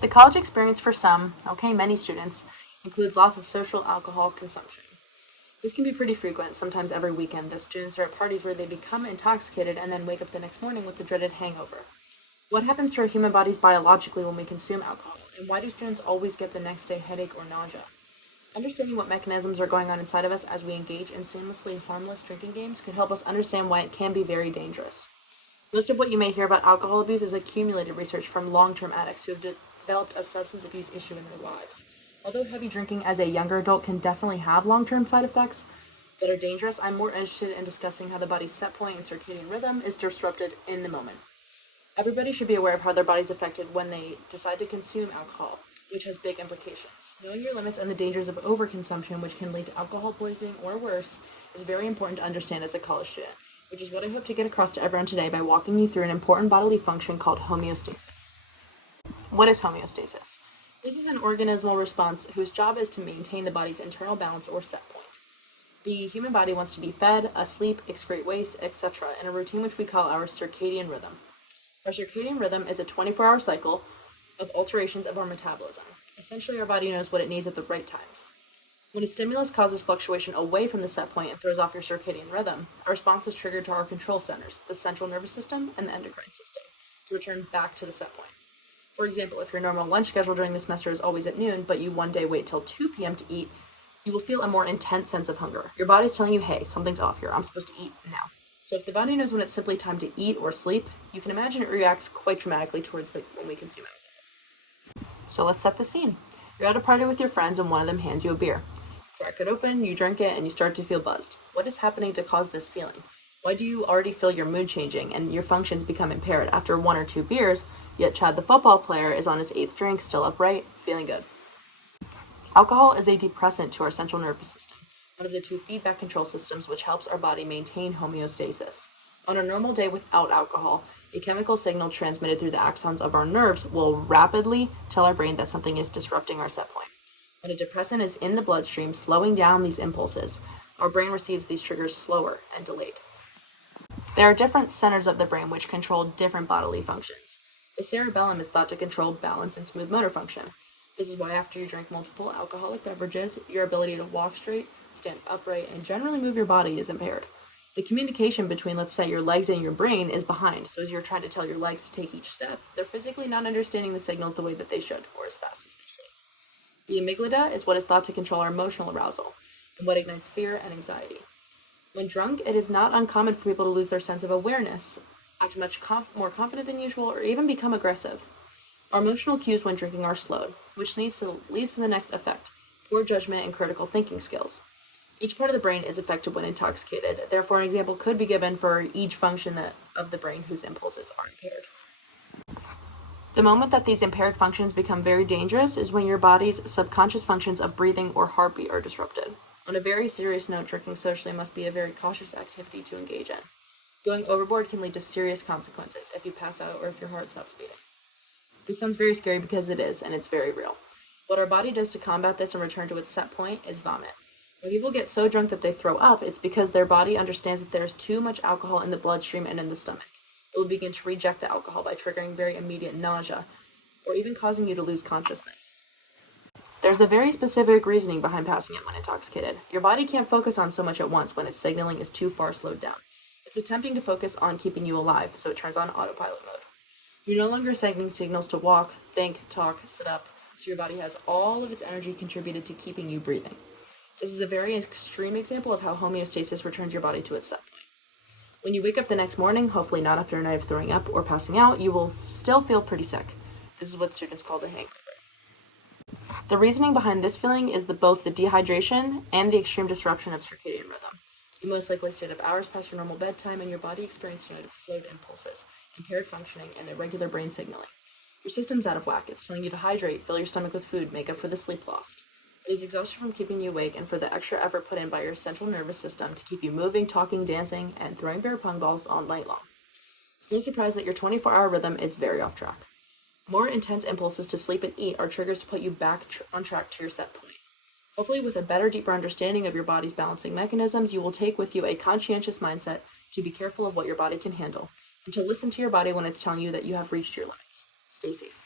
The college experience for some, okay, many students, includes lots of social alcohol consumption. This can be pretty frequent, sometimes every weekend. The students are at parties where they become intoxicated and then wake up the next morning with the dreaded hangover. What happens to our human bodies biologically when we consume alcohol, and why do students always get the next day headache or nausea? Understanding what mechanisms are going on inside of us as we engage in seamlessly harmless drinking games could help us understand why it can be very dangerous. Most of what you may hear about alcohol abuse is accumulated research from long-term addicts who have developed a substance abuse issue in their lives. Although heavy drinking as a younger adult can definitely have long-term side effects that are dangerous, I'm more interested in discussing how the body's set point and circadian rhythm is disrupted in the moment. Everybody should be aware of how their body's affected when they decide to consume alcohol, which has big implications. Knowing your limits and the dangers of overconsumption, which can lead to alcohol poisoning or worse, is very important to understand as a college student, which is what I hope to get across to everyone today by walking you through an important bodily function called homeostasis. What is homeostasis? This is an organismal response whose job is to maintain the body's internal balance or set point. The human body wants to be fed, asleep, excrete waste, etc., in a routine which we call our circadian rhythm. Our circadian rhythm is a 24-hour cycle of alterations of our metabolism. Essentially, our body knows what it needs at the right times. When a stimulus causes fluctuation away from the set point and throws off your circadian rhythm, a response is triggered to our control centers, the central nervous system and the endocrine system, to return back to the set point. For example, if your normal lunch schedule during the semester is always at noon, but you one day wait till 2 p.m. to eat, you will feel a more intense sense of hunger. Your body's telling you, hey, something's off here. I'm supposed to eat now. So if the body knows when it's simply time to eat or sleep, you can imagine it reacts quite dramatically towards when we consume alcohol. So let's set the scene. You're at a party with your friends and one of them hands you a beer. You crack it open, you drink it, and you start to feel buzzed. What is happening to cause this feeling? Why do you already feel your mood changing and your functions become impaired after 1 or 2 beers, yet Chad the football player is on his 8th drink, still upright, feeling good? Alcohol is a depressant to our central nervous system, one of the 2 feedback control systems which helps our body maintain homeostasis. On a normal day without alcohol, a chemical signal transmitted through the axons of our nerves will rapidly tell our brain that something is disrupting our set point. When a depressant is in the bloodstream, slowing down these impulses, our brain receives these triggers slower and delayed. There are different centers of the brain which control different bodily functions. The cerebellum is thought to control balance and smooth motor function. This is why after you drink multiple alcoholic beverages, your ability to walk straight, stand upright, and generally move your body is impaired. The communication between, let's say, your legs and your brain is behind, so as you're trying to tell your legs to take each step, they're physically not understanding the signals the way that they should, or as fast as they should. The amygdala is what is thought to control our emotional arousal, and what ignites fear and anxiety. When drunk, it is not uncommon for people to lose their sense of awareness, act much more confident than usual, or even become aggressive. Our emotional cues when drinking are slowed, which leads to the next effect, poor judgment and critical thinking skills. Each part of the brain is affected when intoxicated. Therefore, an example could be given for each function of the brain whose impulses are impaired. The moment that these impaired functions become very dangerous is when your body's subconscious functions of breathing or heartbeat are disrupted. On a very serious note, drinking socially must be a very cautious activity to engage in. Going overboard can lead to serious consequences if you pass out or if your heart stops beating. This sounds very scary because it is, and it's very real. What our body does to combat this and return to its set point is vomit. When people get so drunk that they throw up, it's because their body understands that there's too much alcohol in the bloodstream and in the stomach. It will begin to reject the alcohol by triggering very immediate nausea, or even causing you to lose consciousness. There's a very specific reasoning behind passing out when intoxicated. Your body can't focus on so much at once when its signaling is too far slowed down. It's attempting to focus on keeping you alive, so it turns on autopilot mode. You're no longer sending signals to walk, think, talk, sit up, so your body has all of its energy contributed to keeping you breathing. This is a very extreme example of how homeostasis returns your body to its set point. When you wake up the next morning, hopefully not after a night of throwing up or passing out, you will still feel pretty sick. This is what students call the hangover. The reasoning behind this feeling is both the dehydration and the extreme disruption of circadian rhythm. You most likely stayed up hours past your normal bedtime and your body experienced slowed impulses, impaired functioning, and irregular brain signaling. Your system's out of whack. It's telling you to hydrate, fill your stomach with food, make up for the sleep lost. It is exhaustion from keeping you awake and for the extra effort put in by your central nervous system to keep you moving, talking, dancing, and throwing beer pong balls all night long. It's no surprise that your 24-hour rhythm is very off track. More intense impulses to sleep and eat are triggers to put you back on track to your set point. Hopefully, with a better, deeper understanding of your body's balancing mechanisms, you will take with you a conscientious mindset to be careful of what your body can handle, and to listen to your body when it's telling you that you have reached your limits. Stay safe.